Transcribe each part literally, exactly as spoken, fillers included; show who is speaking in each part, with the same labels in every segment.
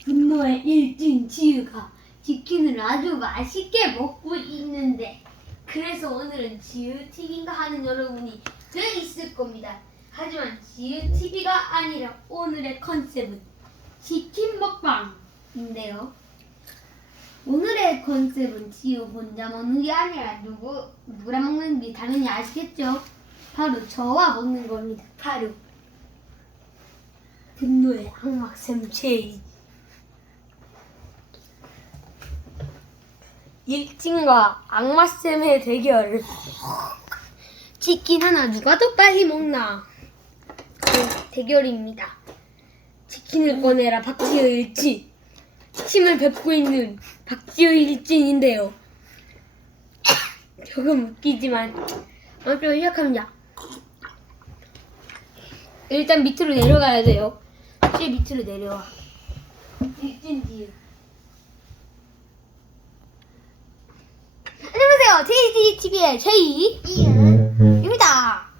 Speaker 1: 분노의 일진 지우가 치킨을 아주 맛있게 먹고 있는데, 그래서 오늘은 지우티비인가 하는 여러분이 꽤 있을 겁니다. 하지만 지우티비가 아니라 오늘의 컨셉은 치킨 먹방인데요. 오늘의 컨셉은 지우 혼자 먹는 게 아니라 누구, 누구랑 먹는지 당연히 아시겠죠? 바로 저와 먹는 겁니다. 바로 분노의 악마쌤 제이. 일진과 악마쌤의 대결. 치킨 하나 누가 더 빨리 먹나? 그 대결입니다. 치킨을 꺼내라 박지우 일진. 침을 뱉고 있는 박지우 일진인데요. 조금 웃기지만 먼저 시작합니다. 일단 밑으로 내려가야 돼요. 제일 밑으로 내려와. 일진 지우. 안녕하세요. 제이지티비의 제이입니다.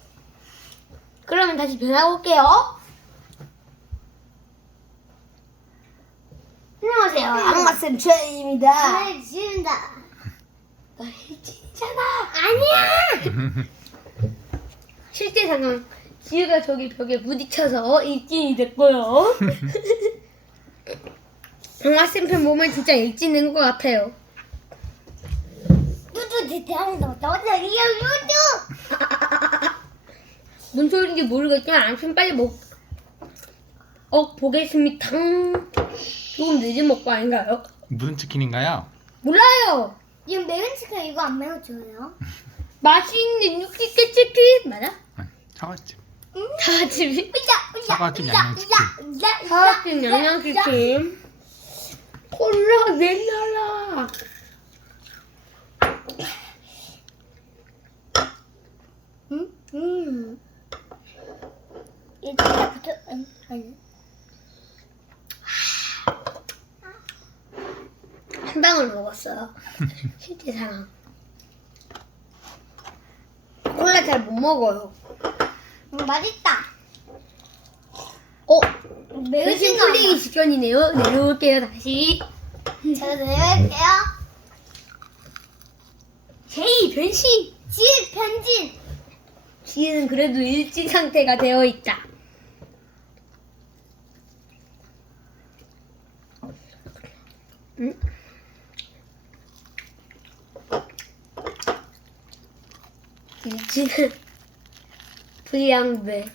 Speaker 1: 그러면 다시 변하고 올게요. 안녕하세요. 악마쌤 제이입니다.
Speaker 2: 네, 지은다.
Speaker 1: 너 일진이잖아. 아니야. 실제 상황. 지우가 저기 벽에 부딪혀서 일진이 됐고요. 악마쌤 편 보면 진짜 일진 된 것 같아요.
Speaker 2: 유주 대장도 너들이야 유주.
Speaker 1: 뭔 소리인지 모르겠지만 아무튼 빨리 먹. 어 보겠습니다. 조금 늦은 먹고 아닌가요?
Speaker 3: 무슨 치킨인가요?
Speaker 1: 몰라요.
Speaker 2: 지금 매운 치킨 이거 안 매워져요?
Speaker 1: 맛있는 육식계 치킨 맞아?
Speaker 3: 사과칩.
Speaker 1: 사과칩이?
Speaker 2: 으자 으자
Speaker 3: 사과찜
Speaker 2: 으자
Speaker 3: 양념치킨.
Speaker 2: 으자 으자
Speaker 1: 사과찜 양념치킨. 콜라 내놔라.
Speaker 2: 응? 음. 이제 붙어. 응, 아니.
Speaker 1: 한 방울 먹었어요. 실제 상황. 콜라 잘 못 먹어요.
Speaker 2: 음, 맛있다.
Speaker 1: 어?
Speaker 2: 매운
Speaker 1: 대신
Speaker 2: 치킨
Speaker 1: 풀리기 직전이네요. 내려올게요 다시.
Speaker 2: 제가 내려갈게요.
Speaker 1: 제이 변신.
Speaker 2: 지 편진.
Speaker 1: 지는 그래도 일진 상태가 되어 있다. 응? 일진은 불량배.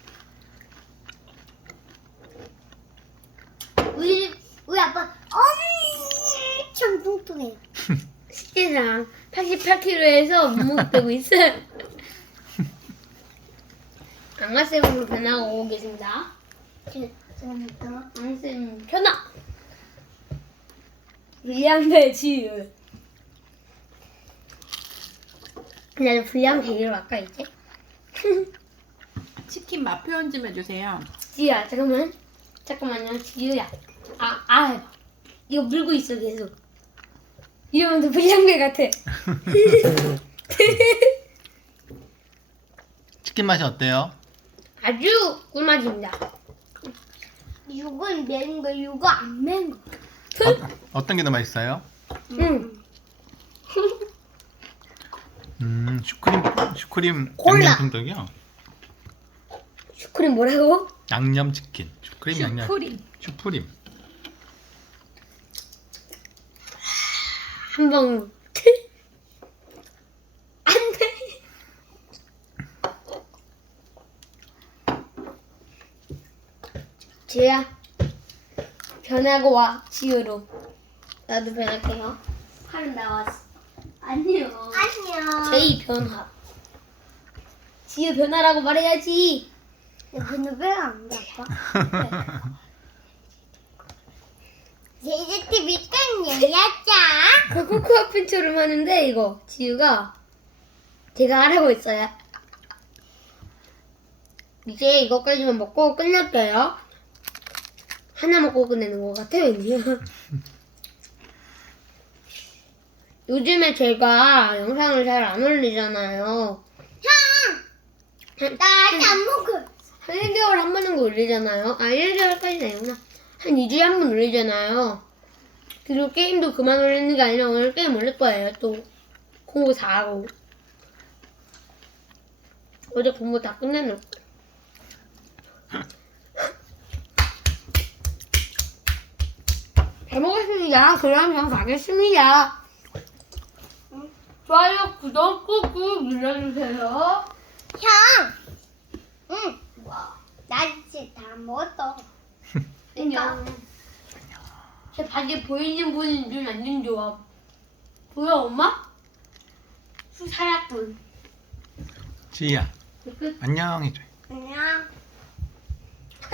Speaker 2: 우리 우리 아빠 엄청 뚱뚱해요.
Speaker 1: 실제상 팔십팔 킬로그램에서 몸무게 빼고 있어요. 악마쌤으로 변하고 오겠습니다.
Speaker 2: 지금부터
Speaker 1: 악마쌤 변화. 불량배 지유. 나는 불량배기로 할까 이제?
Speaker 4: 치킨 맛 표현 좀 해주세요.
Speaker 1: 지유야 잠깐만. 잠깐만요 지유야. 아, 아 해봐. 이거 물고 있어 계속. 이러면 더 불량배 같아.
Speaker 3: 치킨 맛이 어때요?
Speaker 1: 아주 꿀맛입니다.
Speaker 2: 이건 매운 거, 이거 안 매운 거.
Speaker 3: 어, 어떤 게 더 맛있어요?
Speaker 1: 응.
Speaker 3: 음, 슈크림, 슈크림
Speaker 1: 콜라.
Speaker 3: 양념 통닭이요?
Speaker 1: 슈크림 뭐라고?
Speaker 3: 양념 치킨. 슈크림 양념.
Speaker 4: 슈크림.
Speaker 3: 슈프림.
Speaker 1: 한 방. 안 돼. 지우야. 변하고 와. 지우로. 나도 변할게요. 팔은 나왔어. 안녕.
Speaker 2: 안녕.
Speaker 1: 제이 변화. 지우 변화라고 말해야지.
Speaker 2: 근데 왜 안 나빠? 제이지티비 깡녀야자.
Speaker 1: 그 코코아 팬처럼 하는데 이거 지우가 제가 하라고 했어요. 이제 이거까지만 먹고 끝낼게요. 하나 먹고 끝내는 것 같아 왠지. 요즘에 제가 영상을 잘 안 올리잖아요.
Speaker 2: 나 아직 안 먹어.
Speaker 1: 한 일 개월 한 번은 올리잖아요. 아, 일 개월까지는 아니구나. 한 이 주에 한 번 올리잖아요. 그리고 게임도 그만 올리는 게 아니라 오늘 게임 올릴 거예요. 또 공부 다 하고. 어제 공부 다 끝내놓고. 잘 먹었습니다. 그럼 전 가겠습니다. 좋아요, 구독 꾹꾹 눌러주세요.
Speaker 2: 형! 응. 나 이제 다 먹었어.
Speaker 1: 안녕. 제 바지에 보이는 분인 줄 완전 좋아. 보여, 엄마? 수사약분.
Speaker 3: 지희야
Speaker 1: 끝.
Speaker 3: 안녕 해줘.
Speaker 2: 안녕.